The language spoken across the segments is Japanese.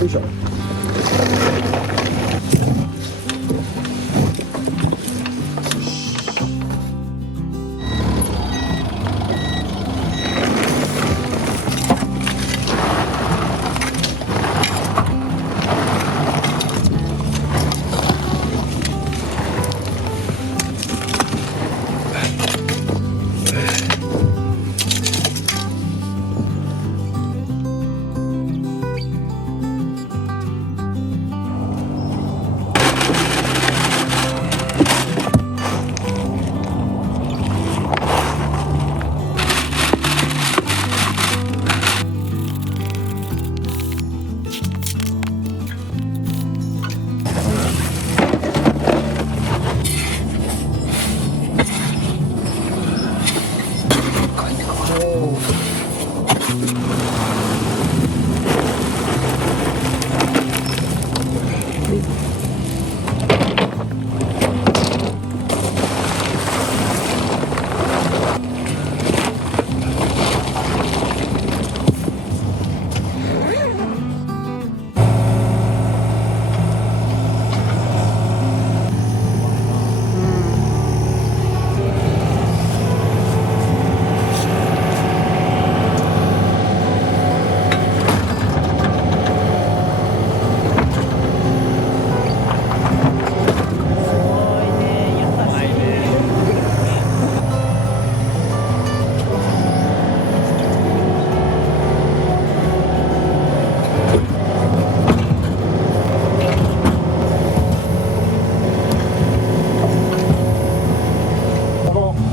よいしょ。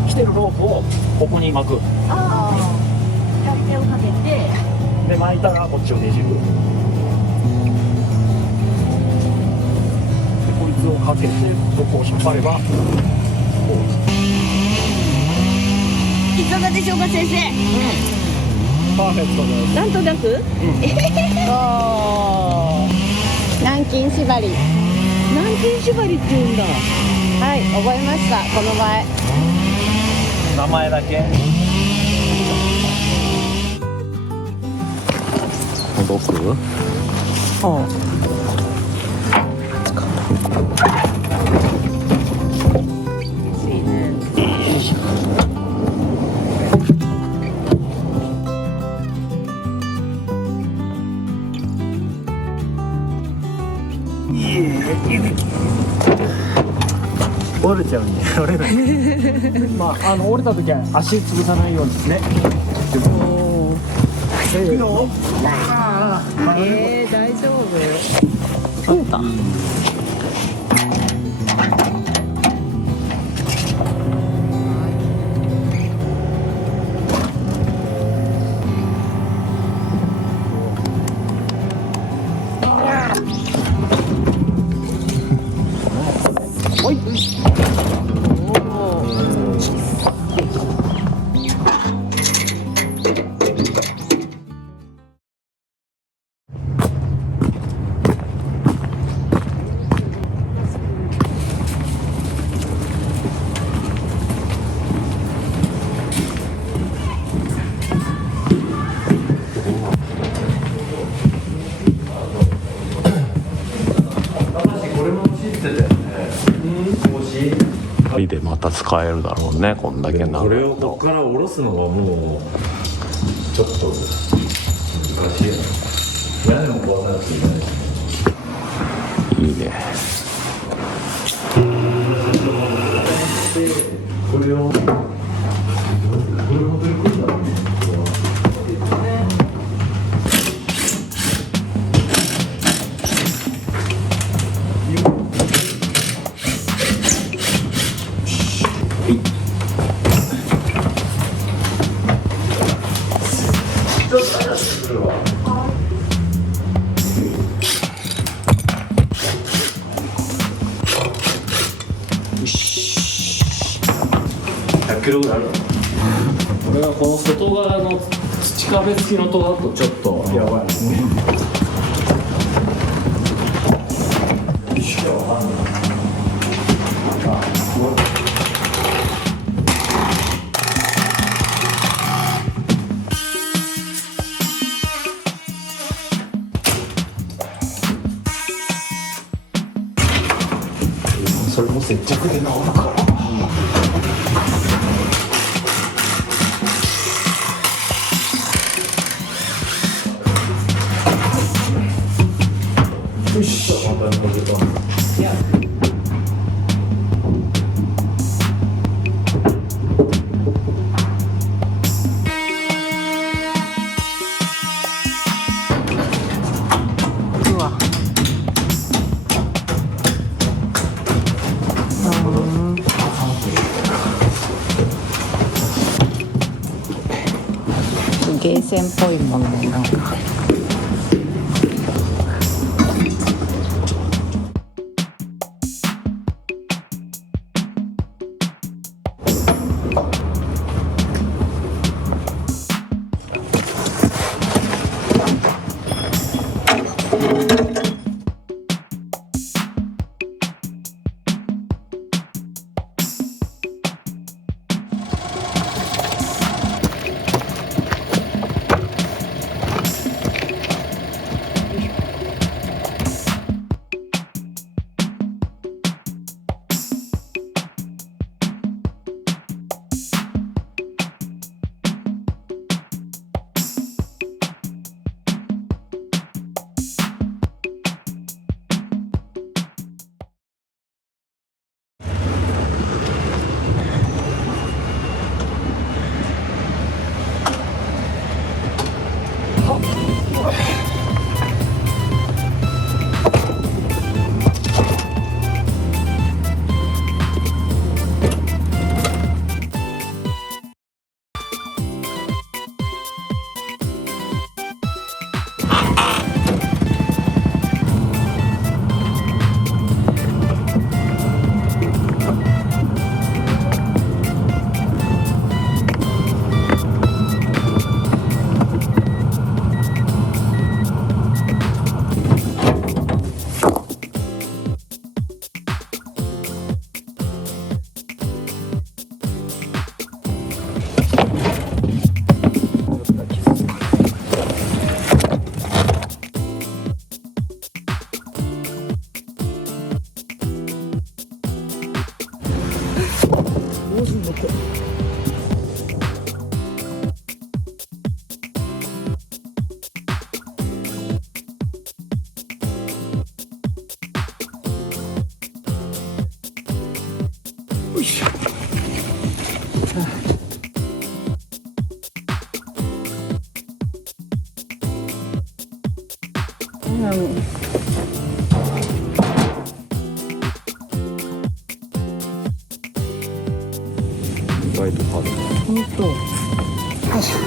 来てるロープをここに巻く。ああ、左手をかけて、で巻いたらこっちをねじる。でこいつをかけてどこを引っ張ればこう。いかがでしょうか先生。パーフェクトです。なんとなく。おー、南京縛り。南京縛りって言うんだ。はい、覚えました。この前。名前だけ。動く？折れちゃうんで折れない。まあ折れた時は足潰さないようにですね。いいの？大丈夫。そうか。でまた使えるだろうね、こんだけ長いと。これをここから下ろすのがもうちょっと難しいやな。屋根も壊さなくていいね。いいね。これをら作るわ。よし。100キロぐらいある。これはこの外側の土壁付きの戸だとちょっとやばいですね。よし、それも接着で治るから。よし、また乗ると。いや。うわ。ゲーセンっぽいものもなんか。意外と軽い。本当。よいしょ。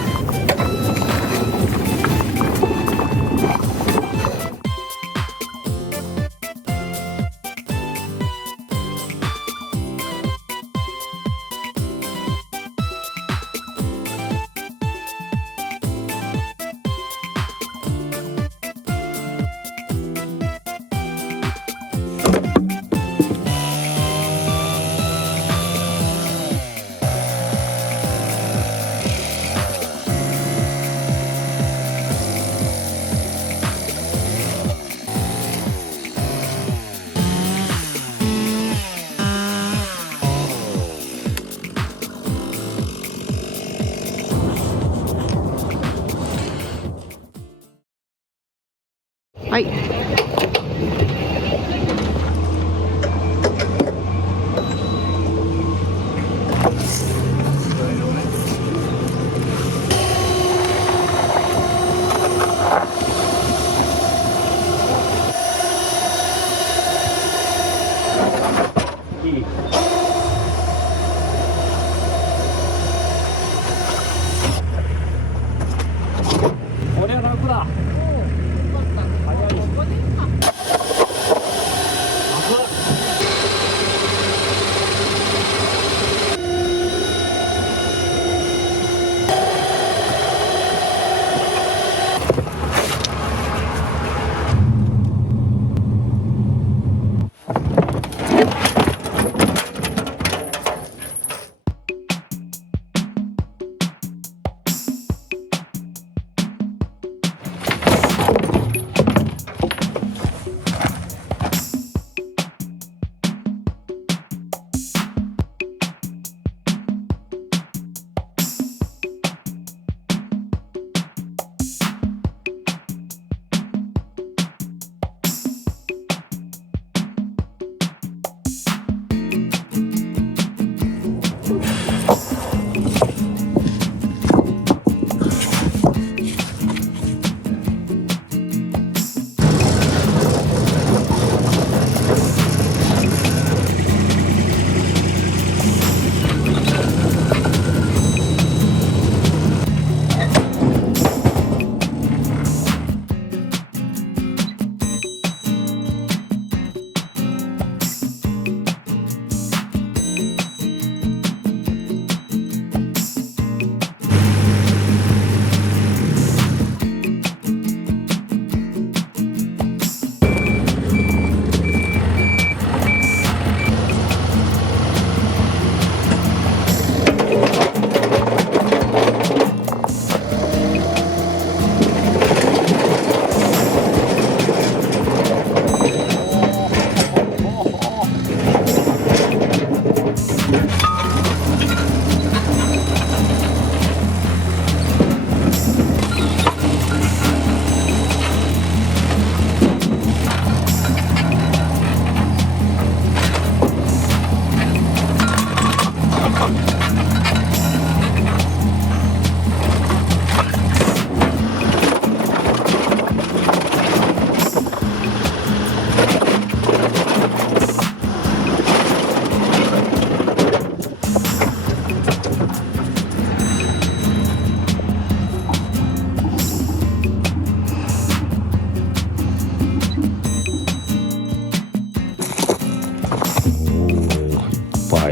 はい。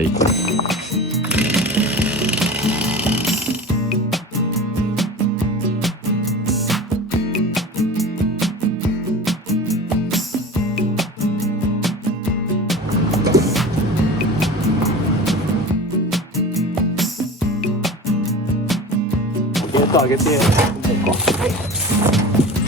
い。ゲート上げてもうか。